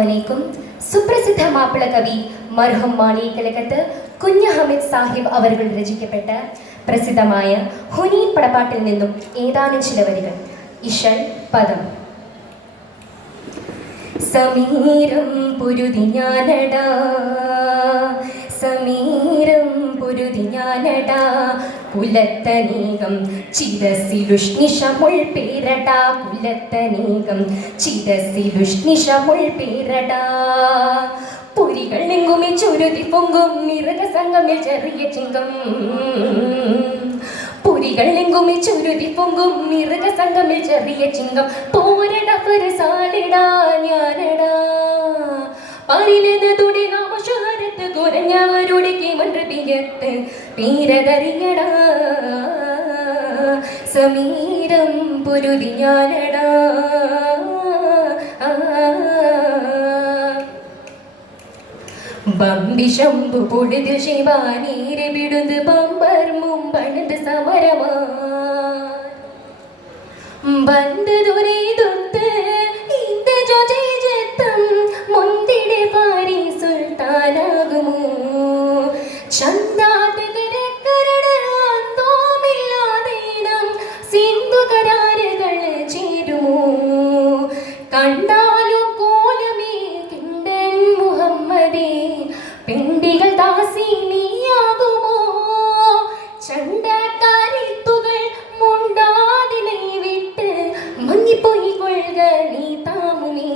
അലൈക്കും. സുപ്രസിദ്ധ മാപ്പിള കവി മർഹം മാണിക്കലകത്ത് കുഞ്ഞ് ഹമീദ് സാഹിബ് അവർ രചിക്കപ്പെട്ട പ്രസിദ്ധമായ ഹുനി പടപ്പാട്ടിൽ നിന്നും ഏതാനും ചില വരികൾ. ഇഷൽ പദം. സമീരം പുരുതി ഞാനടാ. സമീരം പൊരുതി ഞാനടാ. കുലത്തനീകം ചിരസിലുഷ്ണിഷമുൾ പേരടാ. കുലത്തനീകം ചിരസിലുഷ്ണിഷമുൾ പേരടാ. പൊരികൾ നിങ്ങുമി ചുരുതി പൊങ്കും നിറക സംഗമിൽ ചെറിയ ചിങ്കം. പൊരികൾ നിങ്ങുമി ചുരുതി പൊങ്കും നിറക സംഗമിൽ ചെറിയ ചിങ്കം. പോരട പരസാലിടാ ഞാനടാ. പാരിലത് തുടി കേമன்று പിയത്ത് പീരതറിയടാ സമീരം പുരുതി ഞാനടാ. ബമ്പി ശംഭു പൊടുത് ശിവാനീരെ വിടുന്ന് ബമ്പർ കണ്ടാലും കോലമേ കിണ്ടൻ മുഹമ്മദേ പെണ്ടികൾ ദാസി നീയാകുമോ? ചണ്ടക്കാരിത്തുകൾ മുണ്ടാതിനെ വിട്ട് മങ്ങിപ്പോയി കൊള്ളുക നീ താമുനേ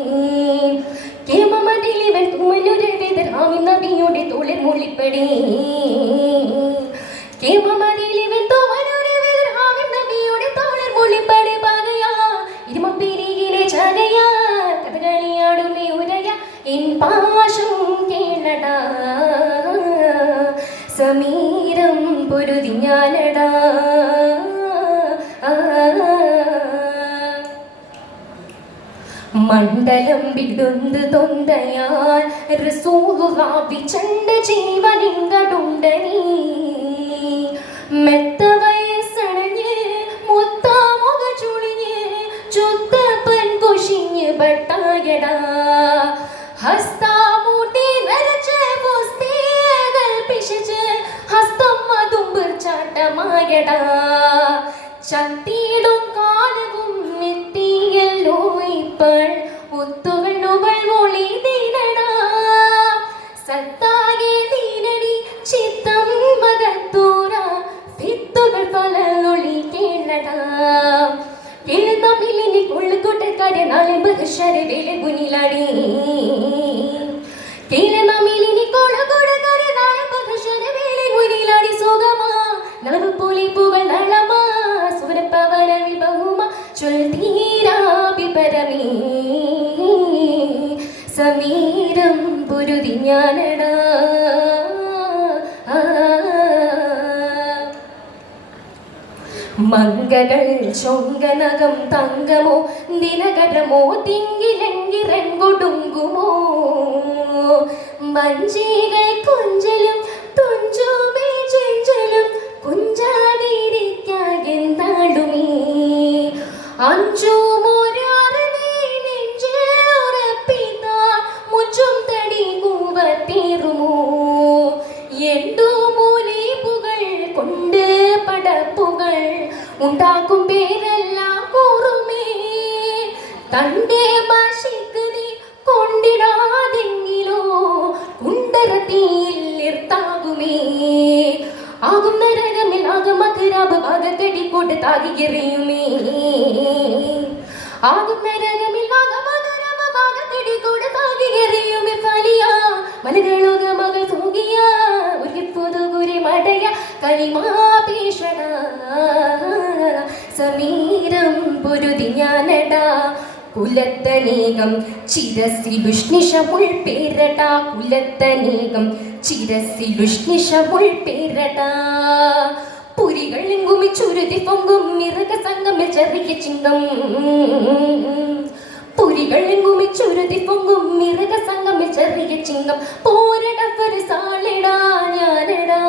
കേമമതിലിവൻ തുമ്മലൊരു വെതിരാമി നബിയുടെ തോളിൽ മൊളിപ്പടി കേമമതിലിവൻ സമീരം പൊരുതി ഞാനടാ. മണ്ഡലം വിടുന്ന് തൊന്തയാൽ റസൂലുള്ളാഹി ചണ്ട ജീവനിങ്കടുണ്ടനീ. മെത്ത ചാട്ടമായടാ ചത്തിയിടും കാലവും എത്തിയല്ലോ ഇപ്പോൾ നുകൾ ഒളി ദീനടാ സത്താകെ തീരടി ചിത്തം മകത്തൂറ ഭിത്തുകൾ പല നൊളി കേളടാ. തമിഴിനി കൊള്ളുകൊട്ടക്കാരെ നാളെ ബഹുശര വെളുകുനിലാടി തമിഴിനി കൊള്ളുകൊടക്കാരെ സമീരം പൊരുതി ഞാനടാ മംഗകൾ ചൊങ്കനകം തങ്കമോ നിലകരമോ തിങ്കിലെങ്കിറങ്കൊടുങ്കുമോ മഞ്ചികൾ കൊഞ്ചലും തുഞ്ചുമേ ചെഞ്ചലും കുഞ്ചാതിരിക്കാകെന്താളുമേ പടപ്പുകൾ ഉണ്ടാക്കും പേരെല്ലാം കൂറുമേ. തന്റെ ഭാഷയ്ക്ക് നീ കൊണ്ടിടാതെങ്കിലോ കുണ്ടറത്തിയിൽ നിർത്താകുമേ. ആകും നരകമിൽ ആകും മധുരാബ് ഭാഗത്തടി കൊണ്ട് താകിയെറിയുമേ ആകും നരകമിൽ ആകും മധുരാബ് ഭാഗത്തടി കൊണ്ട് താകിയെറിയുമേ ഫലിയ. മലകളോക മകൾ തൂകിയ. ഒരു പുതുകുരി മടയ കനിമാ. സമീരം പൊരുതി ഞാനടാ. കുലത്തനേകം ചിരസിലുഷ്ണിഷമുൾ പേരടാ കുലത്തനേകം പേരടാ പുരികൾ ഇങ്ങുമി ചുരുതി പൊങ്കും മിറുക സംഗമിൽ ചെറിയ ചിങ്കം ഇങ്ങുമി ചുരുതി പൊങ്കും മിറുക സംഗമിൽ ചെറിയ ചിങ്കം പോരട പരസാളിടാ ഞാനടാ.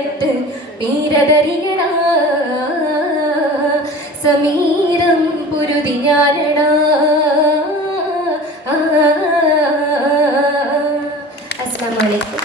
കേമன்று പിയത്ത് സമീരം പുരുതി ഞാനട. അസ്സലാമു അലൈക്കും.